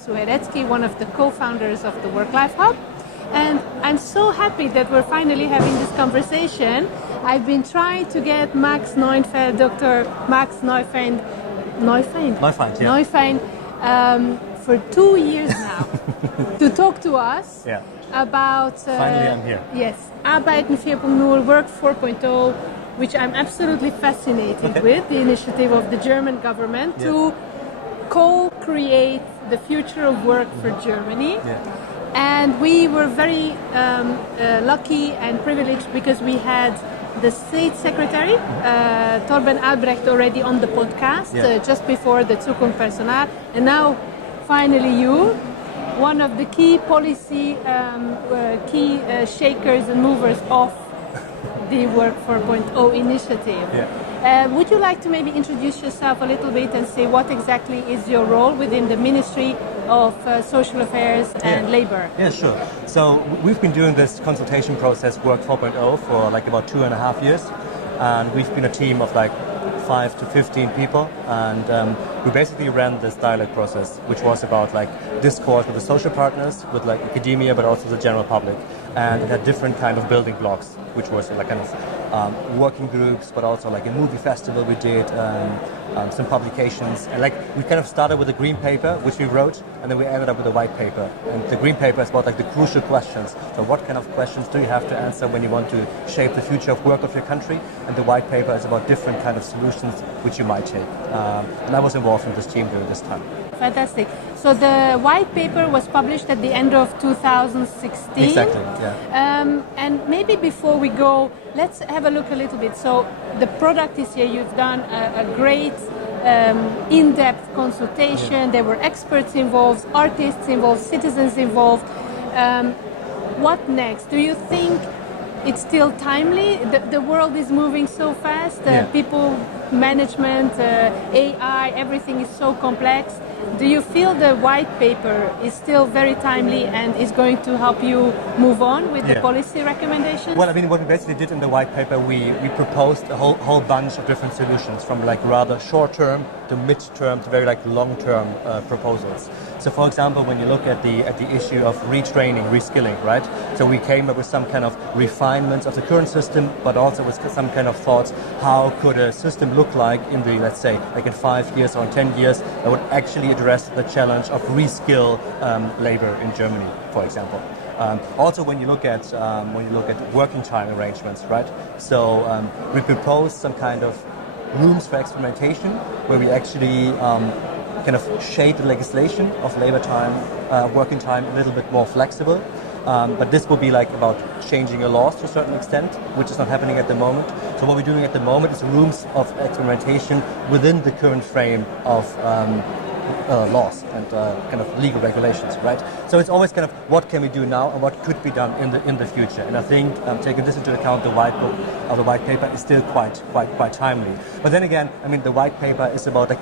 Suherecki, one of the co-founders of the Work-Life Hub. And I'm so happy that we're finally having this conversation. I've been trying to get Dr. Max Neufeind, for 2 years now to talk to us about... finally I'm here. Yes, Arbeiten 4.0, Work 4.0, which I'm absolutely fascinated with, the initiative of the German government to co-create the future of work for Germany. And we were very lucky and privileged because we had the State Secretary, Torben Albrecht, already on the podcast just before the Zukunft Personal. And now, finally you, one of the key policy, shakers and movers of the Work 4.0 initiative. Would you like to maybe introduce yourself a little bit and say what exactly is your role within the Ministry of Social Affairs and Labour? Yeah, sure. So we've been doing this consultation process, Work 4.0, for like about 2.5 years. And we've been a team of like 5 to 15 people. And we basically ran this dialogue process, which was about like discourse with the social partners, with like academia, but also the general public. And it had different kind of building blocks, which was like kind of working groups, but also like a movie festival we did, some publications. And like we kind of started with a green paper, which we wrote, and then we ended up with a white paper. And the green paper is about like the crucial questions. So what kind of questions do you have to answer when you want to shape the future of work of your country? And the white paper is about different kind of solutions which you might take. And I was involved in this team during this time. Fantastic. So the white paper was published at the end of 2016. Exactly, yeah. And maybe before we go, let's have a look a little bit. So the product is here. You've done a great in-depth consultation. There were experts involved, artists involved, citizens involved. What next? Do you think it's still timely? The world is moving so fast. People management, AI, everything is so complex. Do you feel the white paper is still very timely and is going to help you move on with the policy recommendations? Well, I mean, what we basically did in the white paper, we proposed a whole bunch of different solutions, from like rather short-term to mid-term to very like long-term proposals. So, for example, when you look at the issue of retraining, reskilling, right? So we came up with some kind of refinements of the current system, but also with some kind of thoughts, how could a system look like in the, let's say, like in 5 years or in 10 years, that would actually address the challenge of reskill labor in Germany, for example. Also, when you look at working time arrangements, right? So we propose some kind of rooms for experimentation, where we actually kind of shape the legislation of labor time, working time a little bit more flexible. But this will be like about changing a laws to a certain extent, which is not happening at the moment. So what we're doing at the moment is rooms of experimentation within the current frame of laws and kind of legal regulations, right? So it's always kind of what can we do now and what could be done in the future. And I think taking this into account, the white book of the white paper is still quite timely. But then again, I mean, the white paper is about like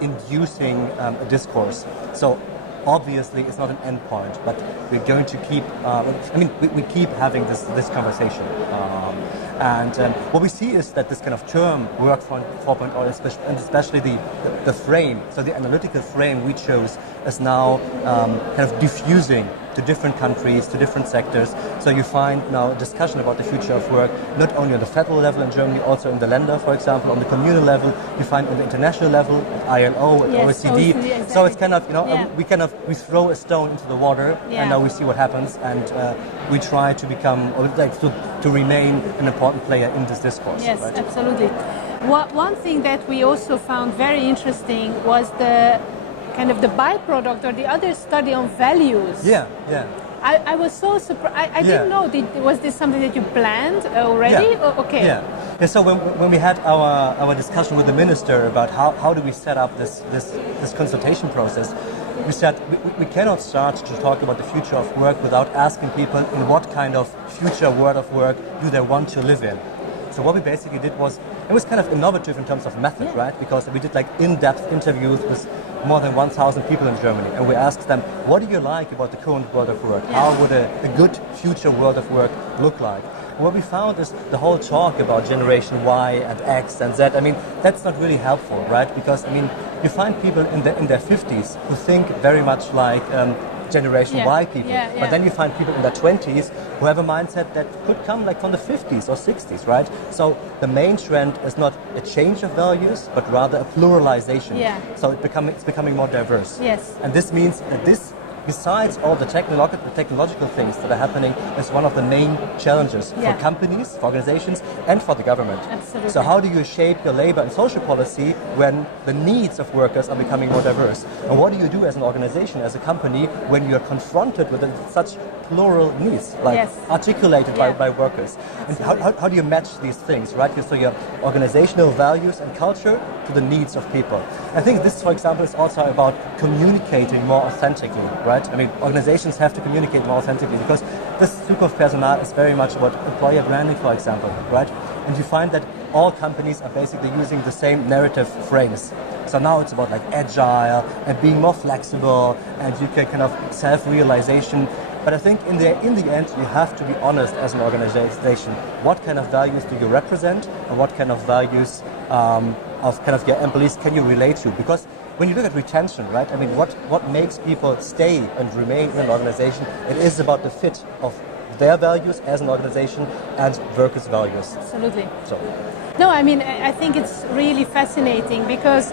inducing a discourse. So obviously it's not an end point, but we're going to keep, we keep having this conversation. And what we see is that this kind of term, Work 4.0, and especially the frame, so the analytical frame we chose, is now kind of diffusing to different countries, to different sectors. So you find now a discussion about the future of work, not only on the federal level in Germany, also in the Länder, for example, on the communal level. You find on the international level, at ILO, at OECD. Exactly. So it's kind of, we throw a stone into the water, and now we see what happens, and we try to become, or like to remain an important player in this discourse. Yes, right? Absolutely. One thing that we also found very interesting was the kind of the byproduct or the other study on values. Yeah. I was so surprised. I didn't know. Was this something that you planned already? Yeah. Okay. Yeah. So when we had our discussion with the minister about how do we set up this consultation process, we said we cannot start to talk about the future of work without asking people in what kind of future world of work do they want to live in. So what we basically did was, it was kind of innovative in terms of method, right? Because we did like in-depth interviews with more than 1,000 people in Germany, and we asked them, what do you like about the current world of work? How would a good future world of work look like? And what we found is the whole talk about generation Y and X and Z, I mean, that's not really helpful, right? Because, I mean, you find people in their 50s who think very much like Generation Y people. But then you find people in their 20s who have a mindset that could come like from the 50s or 60s, right? So the main trend is not a change of values, but rather a pluralization. So it's becoming more diverse. And this means that this, besides all the technological things that are happening, is one of the main challenges for companies, for organizations, and for the government. Absolutely. So how do you shape your labor and social policy when the needs of workers are becoming more diverse? And what do you do as an organization, as a company, when you're confronted with such plural needs, like articulated by workers? And how do you match these things, right? So your organizational values and culture to the needs of people. I think this, for example, is also about communicating more authentically, right? I mean, organizations have to communicate more authentically because this Zukunft Personal is very much about employer branding, for example, right? And you find that all companies are basically using the same narrative frames. So now it's about like agile and being more flexible, and you can kind of self-realization. But I think in the end, you have to be honest as an organization. What kind of values do you represent, and what kind of values of kind of your employees can you relate to? Because when you look at retention, right? I mean, what makes people stay and remain in an organization? It is about the fit of their values as an organization and workers' values. Absolutely. So. No, I mean, I think it's really fascinating because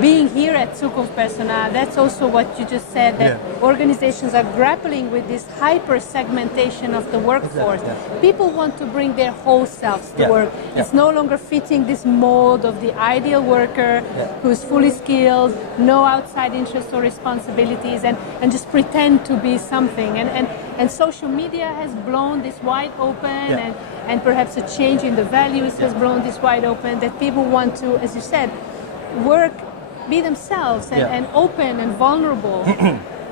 being here at Zukunft Personal, that's also what you just said, that organizations are grappling with this hyper-segmentation of the workforce. People want to bring their whole selves to work. It's no longer fitting this mold of the ideal worker who's fully skilled, no outside interests or responsibilities, and just pretend to be something. And social media has blown this wide open, and perhaps a change in the values has blown this wide open, that people want to, as you said, work, be themselves and open and vulnerable.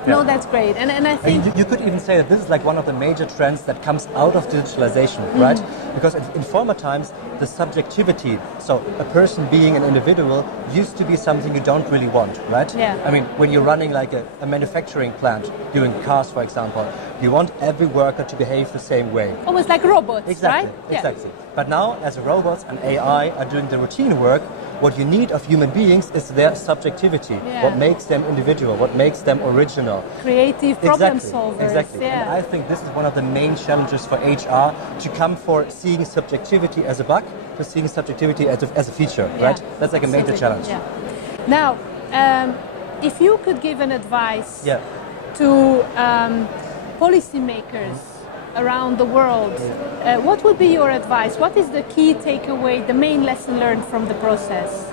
No, that's great. And I think you could even say that this is like one of the major trends that comes out of digitalization, right? Because in former times, the subjectivity, so a person being an individual, used to be something you don't really want, right? I mean, when you're running like a manufacturing plant, doing cars, for example, you want every worker to behave the same way. Almost like robots, exactly, right? Exactly. But now, as robots and AI are doing the routine work, what you need of human beings is their subjectivity. What makes them individual, what makes them original. Creative problem solvers. Exactly. And I think this is one of the main challenges for HR, to come for seeing subjectivity as a bug to seeing subjectivity as a feature, right? That's like a major challenge. Now, if you could give an advice to policymakers around the world, what would be your advice? What is the key takeaway, the main lesson learned from the process?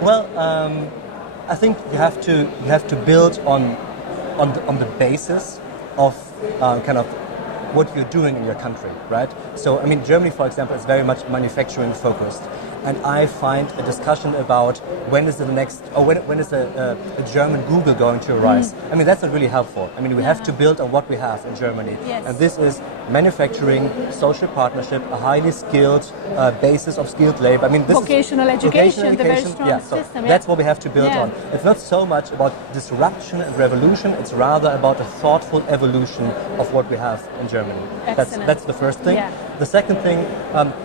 Well, I think you have to build on the basis of kind of what you're doing in your country, right? So, I mean, Germany, for example, is very much manufacturing focused. And I find a discussion about when is the next, or when is a German Google going to arise. I mean, that's not really helpful. I mean, we have to build on what we have in Germany. And this is manufacturing, social partnership, a highly skilled basis of skilled labor. I mean, this vocational education, the very strong system. That's what we have to build on. It's not so much about disruption and revolution, it's rather about a thoughtful evolution of what we have in Germany. That's the first thing. The second thing,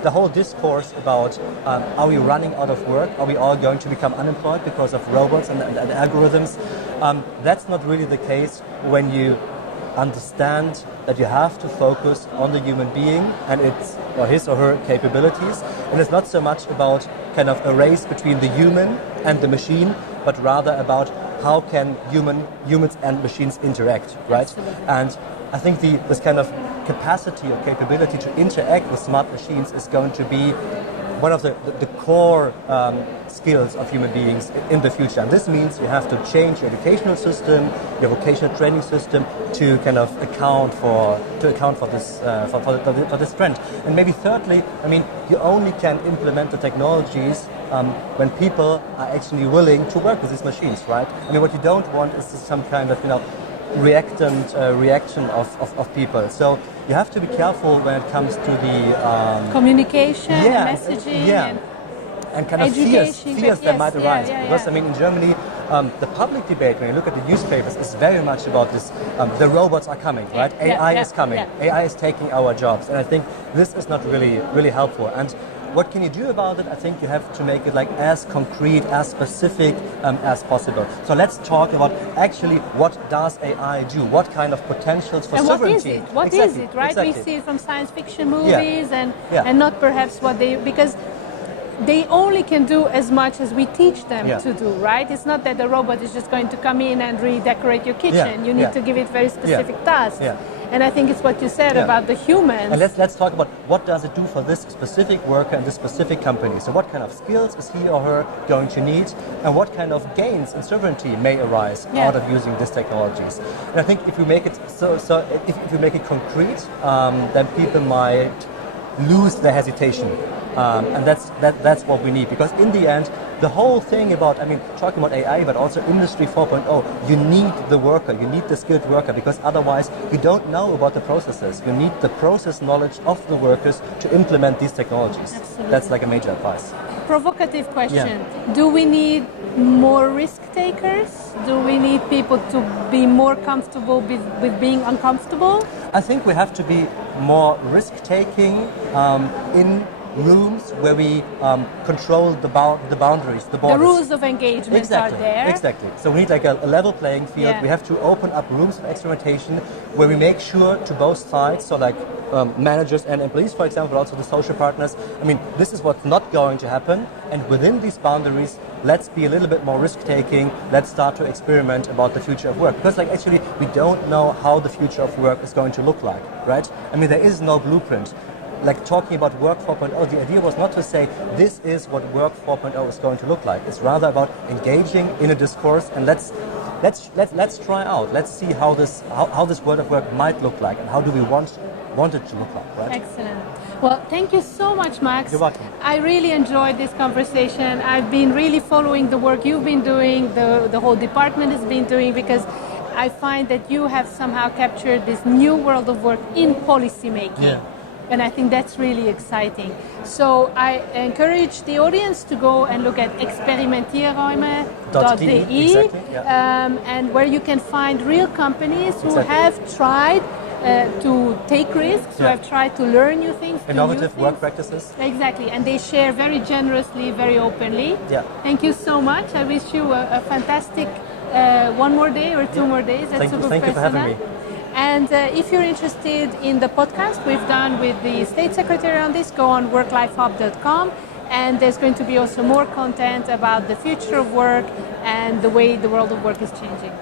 the whole discourse about are we running out of work? Are we all going to become unemployed because of robots and algorithms? That's not really the case when you understand that you have to focus on the human being and his or her capabilities. And it's not so much about kind of a race between the human and the machine, but rather about how can humans and machines interact, right? Absolutely. And I think this kind of capacity or capability to interact with smart machines is going to be one of the core skills of human beings in the future. And this means you have to change your educational system, your vocational training system to kind of account for this trend. And maybe thirdly, I mean, you only can implement the technologies when people are actually willing to work with these machines, right? I mean, what you don't want is some kind of, reaction of people. So you have to be careful when it comes to the communication, messaging, and kind of fears that might arise. Because I mean, in Germany, the public debate, when you look at the newspapers, is very much about this. The robots are coming, right? AI is coming. AI is taking our jobs, and I think this is not really helpful. And what can you do about it? I think you have to make it like as concrete, as specific as possible. So let's talk about actually what does AI do? What kind of potentials for and sovereignty? What is it, right? Exactly. We see it from science fiction movies Yeah. and not perhaps what they, because they only can do as much as we teach them to do, right? It's not that the robot is just going to come in and redecorate your kitchen. You need to give it very specific tasks. And I think it's what you said about the humans. And let's talk about what does it do for this specific worker and this specific company. So what kind of skills is he or her going to need, and what kind of gains in sovereignty may arise out of using these technologies. And I think if we make it if we make it concrete, then people might lose their hesitation. And that's what we need, because in the end, the whole thing about, talking about AI, but also Industry 4.0, you need the worker, you need the skilled worker, because otherwise you don't know about the processes. You need the process knowledge of the workers to implement these technologies. Absolutely. That's like a major advice. Provocative question. Do we need more risk takers? Do we need people to be more comfortable with being uncomfortable? I think we have to be more risk-taking in rooms where we control the boundaries, the borders. The rules of engagement are there. Exactly. So we need like a level playing field. We have to open up rooms of experimentation where we make sure to both sides, so like managers and employees, for example, but also the social partners. This is what's not going to happen. And within these boundaries, let's be a little bit more risk-taking. Let's start to experiment about the future of work. Because actually, we don't know how the future of work is going to look like, right? There is no blueprint. Like talking about Work 4.0, the idea was not to say this is what Work 4.0 is going to look like. It's rather about engaging in a discourse, and let's try out. Let's see how this world of work might look like, and how do we want it to look like, right? Excellent. Well, thank you so much, Max. You're welcome. I really enjoyed this conversation. I've been really following the work you've been doing, the whole department has been doing, because I find that you have somehow captured this new world of work in policymaking. Yeah. And I think that's really exciting. So I encourage the audience to go and look at experimentierräume.de, and where you can find real companies who have tried to take risks, who have tried to learn new things. Innovative work practices. Exactly, and they share very generously, very openly. Yeah. Thank you so much. I wish you a fantastic one more day or two more days at Zukunft. Thank you for having me. And if you're interested in the podcast we've done with the State Secretary on this, go on worklifehub.com, and there's going to be also more content about the future of work and the way the world of work is changing.